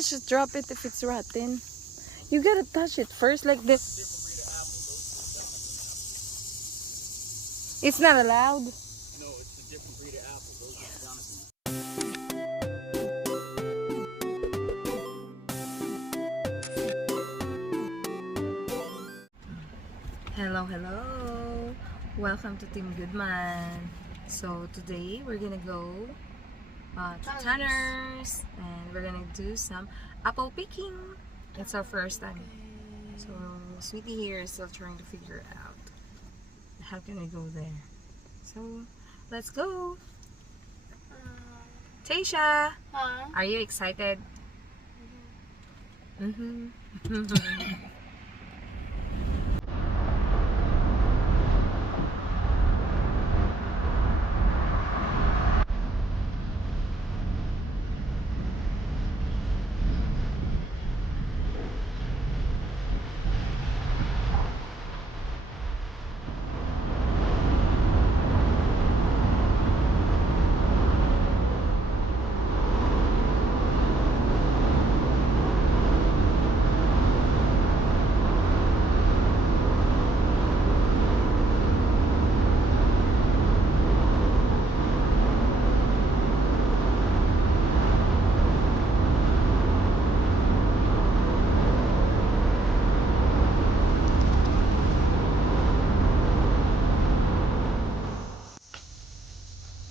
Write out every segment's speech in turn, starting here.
gonna just drop it if it's rotten. You gotta touch it first like this. It's not allowed. No, it's a different breed of apple. Those are Jonathan. Hello, hello. Welcome to Team Goodman. So today we're gonna go to Tanner's and we're gonna do some apple picking. It's our first time. So Sweetie here is still trying to figure out how can I go there. So let's go. Tasha, are you excited?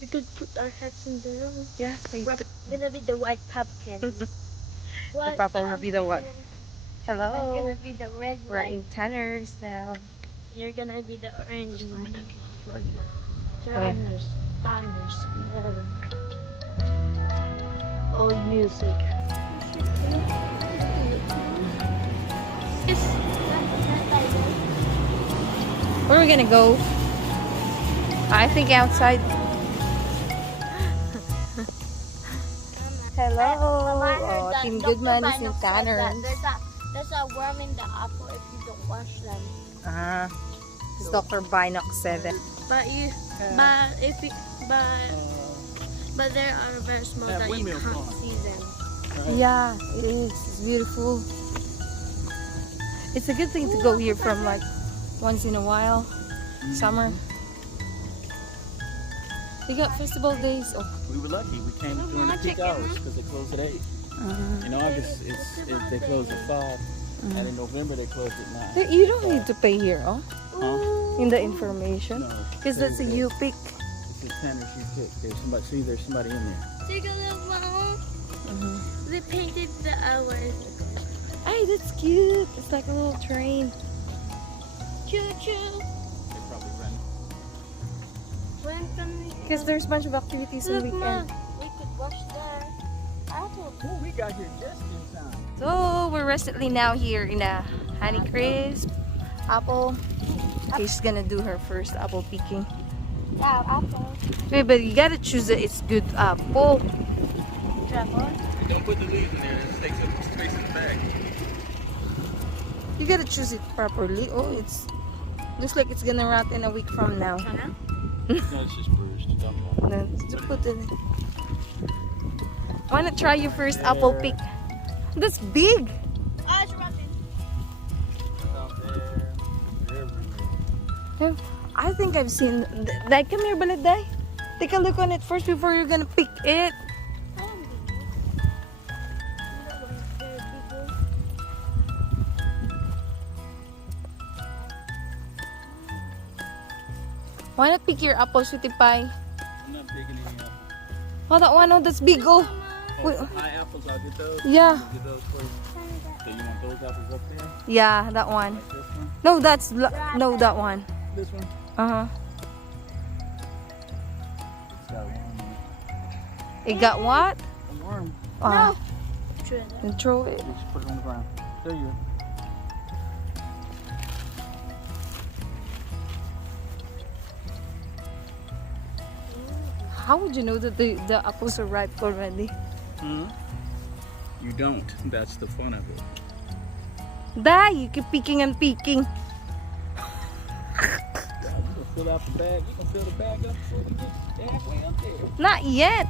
We could put our heads in the room. Yeah, We're gonna be the white pumpkin. the White papa will be the one. pumpkin. I'm Hello. gonna be the red We're one. in Tanner's now. You're gonna be the orange one. Okay. Thunders. Old music. Where are we gonna go? I think outside. Hello. Oh, Team Goodman is in Tanner's. There's a worm in the apple if you don't wash them. This Dr. Binoc said that. But there are very small That that you windmill can't pond. see them. Right? Yeah, it is. It's beautiful. It's a good thing to go here from like once in a while. Summer. They got festival days. Oh. We were lucky. We came during the peak hours because they closed at 8. In August, they close at 5. And in November, they close at 9. You don't need to pay here, oh? Huh? In the information. No. Because that's a U pick. It's a Tanner's you pick. There's somebody in there. Take a look, Mom. They painted the hours. Hey, that's cute. It's like a little train. Choo choo. They probably run. When can we? Because there's a bunch of activities on Look, weekend. Mom. We could wash the apple. Oh, we got here just in time. So we're recently now here in a Honey Crisp apple. Okay, she's gonna do her first apple picking. Yeah, apple. Wait, but you gotta choose it's good apple. Trouble. Don't put the leaves in there. It takes up space in the bag. You gotta choose it properly. Oh, it's looks like it's gonna rot in a week from now. Kana? No, it's just bruised. Don't try. Then just put it. Wanna try your first apple pick? That's big. Ah, it's rotten. Out there. They're everywhere. I think I've seen. Dai, come here, Balad. Take a look on it first before you're gonna pick it. Why not pick your apple, Sweetie Pie? I'm not picking any apples. Oh, that one, oh, that's big, oh. Wait. High apples, I'll get those. Yeah. I'll get those for you. So you want those apples up there? Yeah, that one. Like this one? No, no, that one. This one? Uh-huh. It's got a worm in It got what? it. A worm. Ah, True. then throw it. Just put it on the ground. There you go. How would you know that the apples are ripe already? You don't. That's the fun of it. Dai, you keep picking and picking. We're gonna fill out the bag. We're gonna fill the bag up before we get halfway up there. Not yet.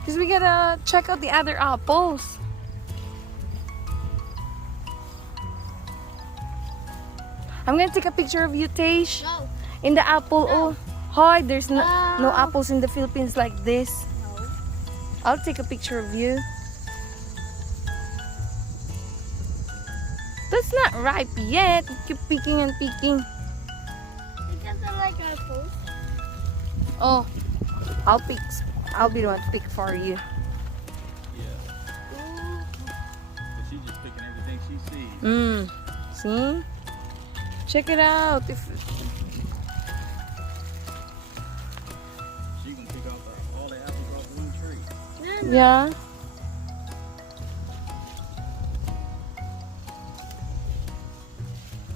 Because we gotta check out the other apples. I'm gonna take a picture of you, Taish. No. In the apple. No. Oh, hi. There's no No. apples in the Philippines like this. No. I'll take a picture of you. That's not ripe yet. Keep picking and picking. It doesn't like apples. Oh, I'll pick. I'll be the one to pick for you. Yeah. But she's just picking everything she sees. See? Check it out. If She can pick off all the apples off one tree. No, no. yeah.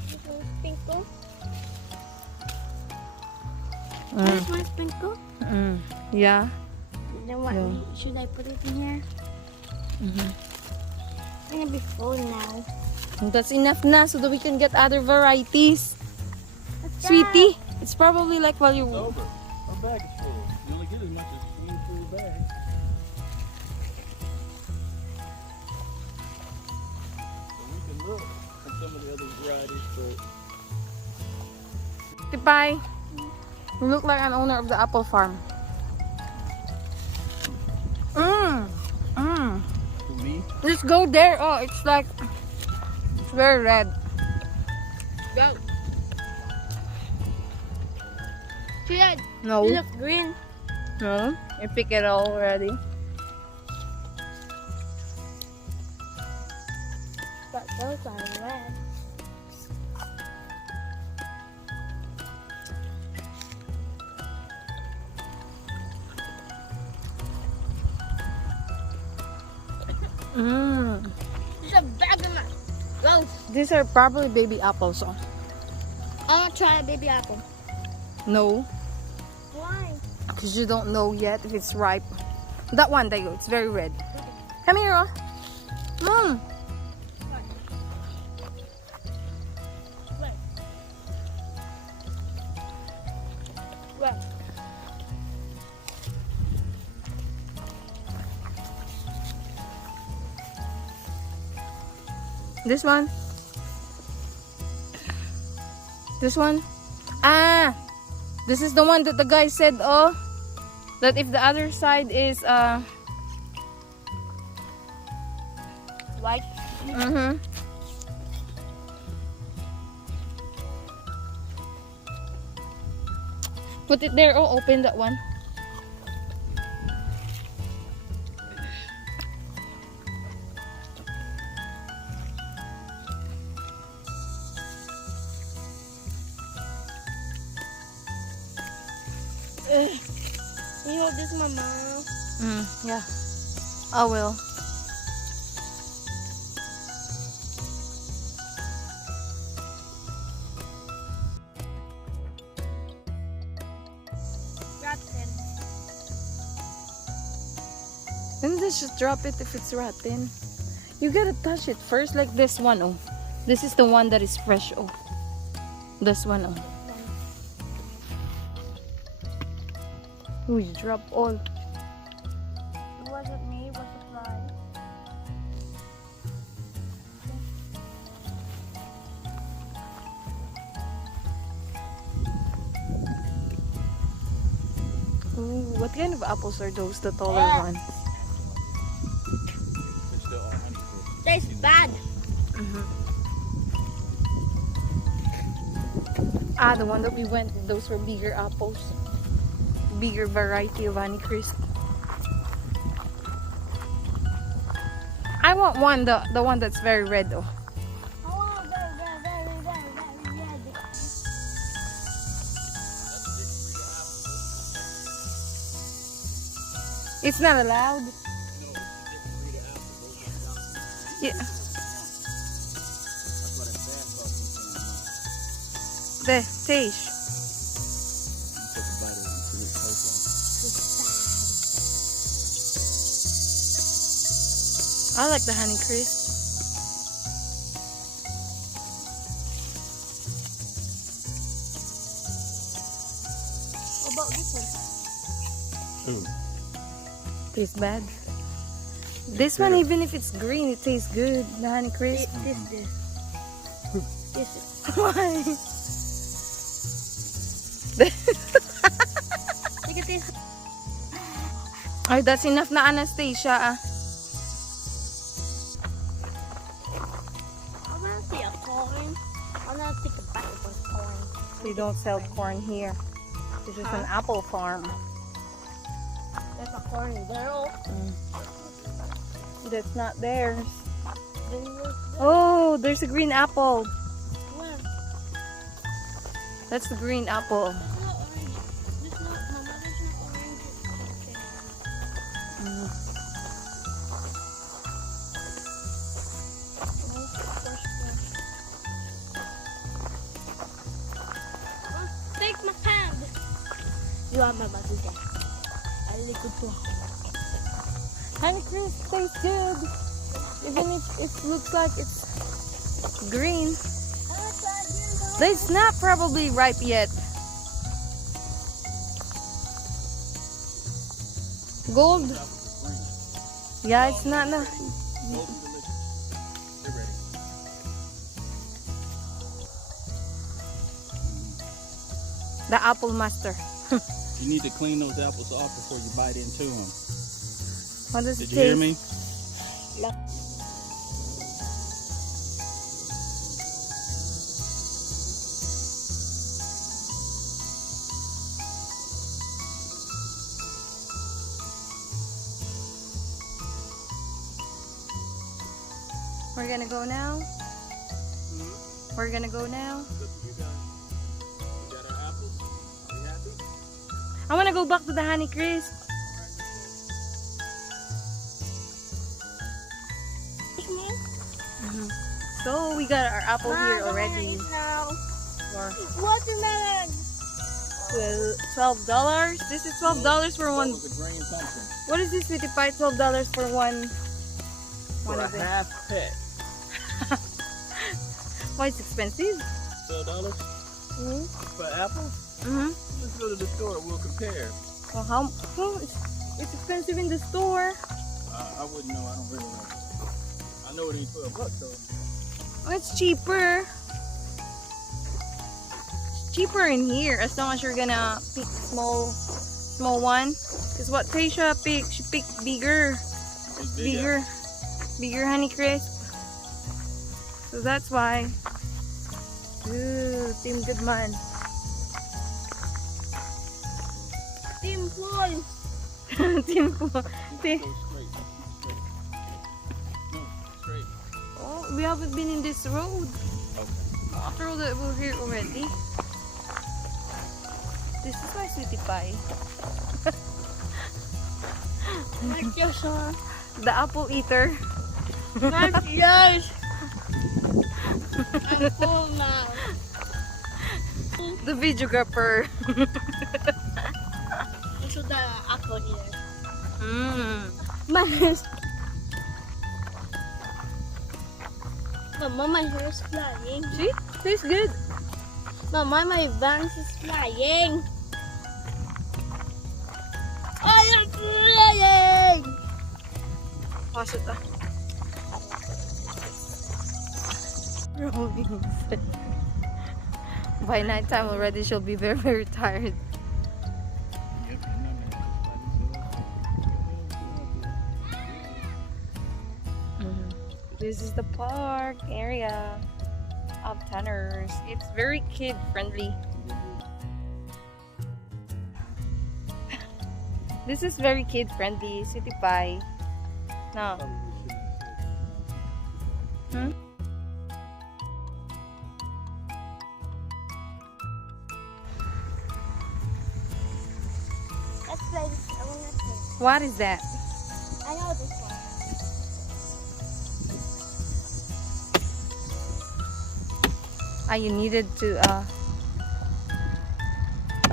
This one's sprinkle. Mm. This one's sprinkle. Yeah. Then what Yeah. should I put it in here? I'm gonna be full now. That's enough na so that we can get other varieties. What's Sweetie, it's probably like while you. It's over. Our bag is full. You only get as much as one full bag. So we can look at some of the other varieties, but Tipay, you look like an owner of the apple farm. for me, Let's go there. Oh, it's like it's very red. Go. See that? No, It looks green. no, you pick it all already. But those are red. There's a bag in my Go. These are probably baby apples. Oh. I want to try a baby apple. No, Why? because you don't know yet if it's ripe. That one, Dayo, it's very red. Come here, oh. Mom. Where? Where? This one. This one. Ah, this is the one that the guy said, oh, that if the other side is White. Put it there. Oh, open that one. You hold this, Mama. Yeah, I will. Rotten. Then just drop it if it's rotten. You gotta touch it first, like this one. Oh, this is the one that is fresh. Oh, this one. Oh, oh, you drop all. It wasn't me, it was the fly. Ooh, what kind of apples are those? The taller Yeah. ones. they're still all honey crisp. Tastes bad. Ah, the one that we went. Those were bigger apples. Bigger variety of honey crisp. I want one, the one that's very red though. I want very red. It's not allowed. No, it's a different breed of apple. Those are Johnson. Yeah. That's why that bag costs me $10. The Taish. You take a bite of it and see what it tastes I like the honey crisp. What about this one? like. Ooh. Tastes bad. This one, even if it's green, it tastes good. The honey crisp. This. This Why? look at this. Ay, that's enough na, Anastasia. I wanna see a corn. I wanna take a bite of corn. They don't sell corn here. This is an apple farm. There's a corn there. That's not theirs. Then there's Oh, there's a green apple. where? That's the green apple. There's no orange. There's no, Mama, there's no orange. Okay. Mm. Where's the first one? Oh, take my hand. You are Mama, do that. I really good to Honey crisp tastes good. Even if it looks like it's green. It's not probably ripe yet. Gold? Yeah, it's not. No. They're ready. The apple master. You need to clean those apples off before you bite into them. What does it Did you hear taste? me? We're gonna go now. We're gonna go now. You got our apples? Are you happy? I wanna go back to the Honey Crisp. So we got our apple here already. Now. For Watermelon. $12. This is $12 for That one. was a green something. What is this, sweetie pie? $12 for one. For a of it. half pet. Why it's expensive? $12 for apples? Mm-hmm. Let's go to the store. We'll compare. Well, how? Oh, it's expensive in the store. I wouldn't know. I don't really know. I know it ain't $12 though. Oh, it's cheaper. It's cheaper in here as long as you're gonna pick small one. Cause what Tasha picked, she picked bigger, It's big apple. bigger Honey Crisp. So that's why. Ooh, Team Goodman. Team Paul. Team. Go straight. No, straight. Oh, we haven't been in this road. Okay. After all that, we're here already. This is my sweetie pie. Like Joshua. The apple eater. Like yours. I'm full now. The videographer. Also the apple here. Mmm. Mama, my hair is flying. See? Tastes good. Mama, my bangs is flying. I am flying. Wash it. By night time already, she'll be very, very tired. Yep, This is the park area of Tanners. It's very kid friendly. This is very kid friendly, sweetie pie. No. Hmm? Let's play this. I want to play. What is that? I know this one. Ah, you needed to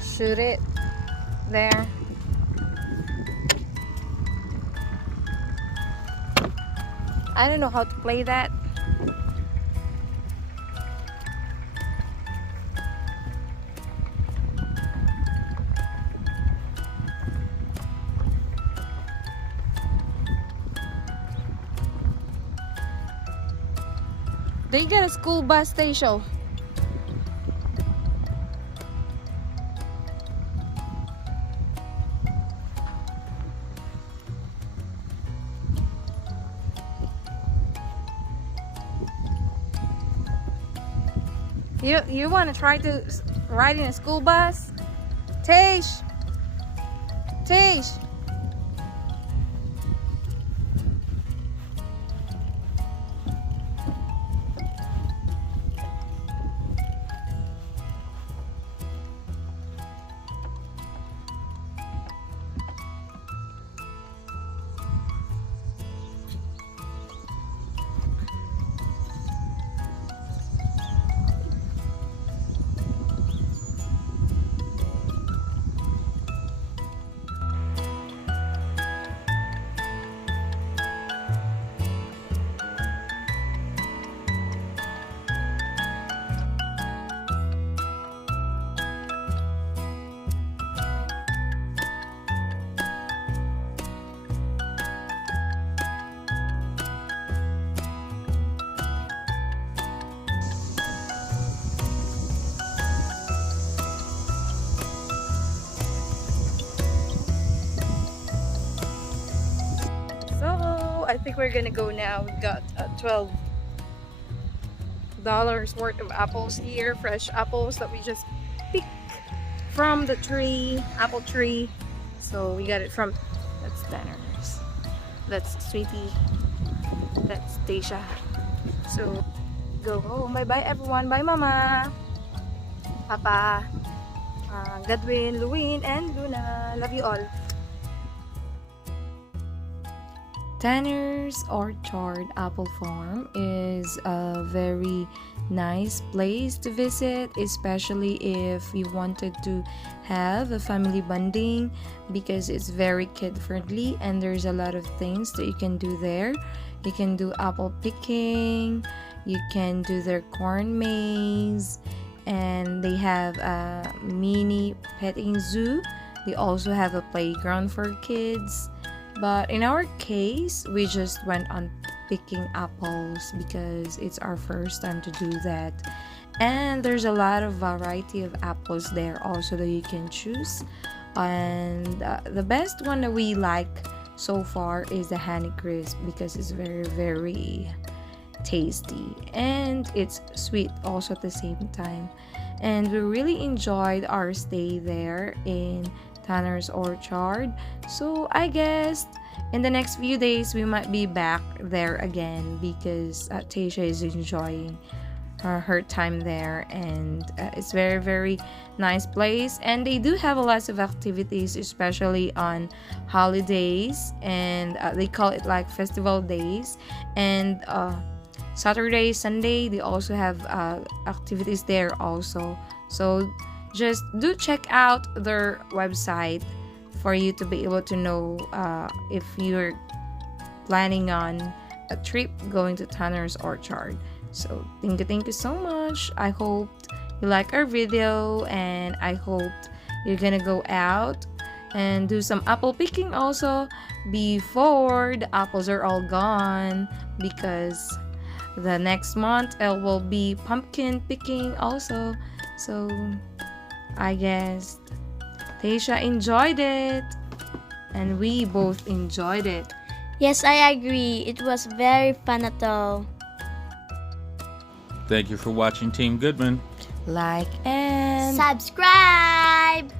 shoot it there. I don't know how to play that. They got a school bus station. You want to try to ride in a school bus? Tish! Tish! I think we're gonna go now. We got $12 worth of apples here, fresh apples that we just picked from the tree, apple tree. So we got it from, that's Tanner's, that's Sweetie, that's Tasha. So go home. Bye bye everyone. Bye mama, papa, Goodman, Luwin, and Luna. Love you all. Tanner's Orchard Apple Farm is a very nice place to visit, especially if you wanted to have a family bonding, because it's very kid friendly and there's a lot of things that you can do there. You can do apple picking, you can do their corn maze, and they have a mini petting zoo. They also have a playground for kids. But in our case, we just went on picking apples because it's our first time to do that. And there's a lot of variety of apples there also that you can choose. And the best one that we like so far is the Honey Crisp because it's very, very tasty. And it's sweet also at the same time. And we really enjoyed our stay there in Tanner's Orchard. So I guess in the next few days we might be back there again because Tasha is enjoying her time there, and it's very, very nice place. And they do have a lot of activities, especially on holidays, and they call it like festival days. And Saturday, Sunday, they also have activities there also. So just do check out their website for you to be able to know if you're planning on a trip going to Tanner's Orchard. So thank you so much. I hope you like our video, and I hope you're gonna go out and do some apple picking also before the apples are all gone, because the next month it will be pumpkin picking also. So I guess Tasha enjoyed it and we both enjoyed it. Yes, I agree. It was very fun at all. Thank you for watching Team Goodman. Like and Subscribe!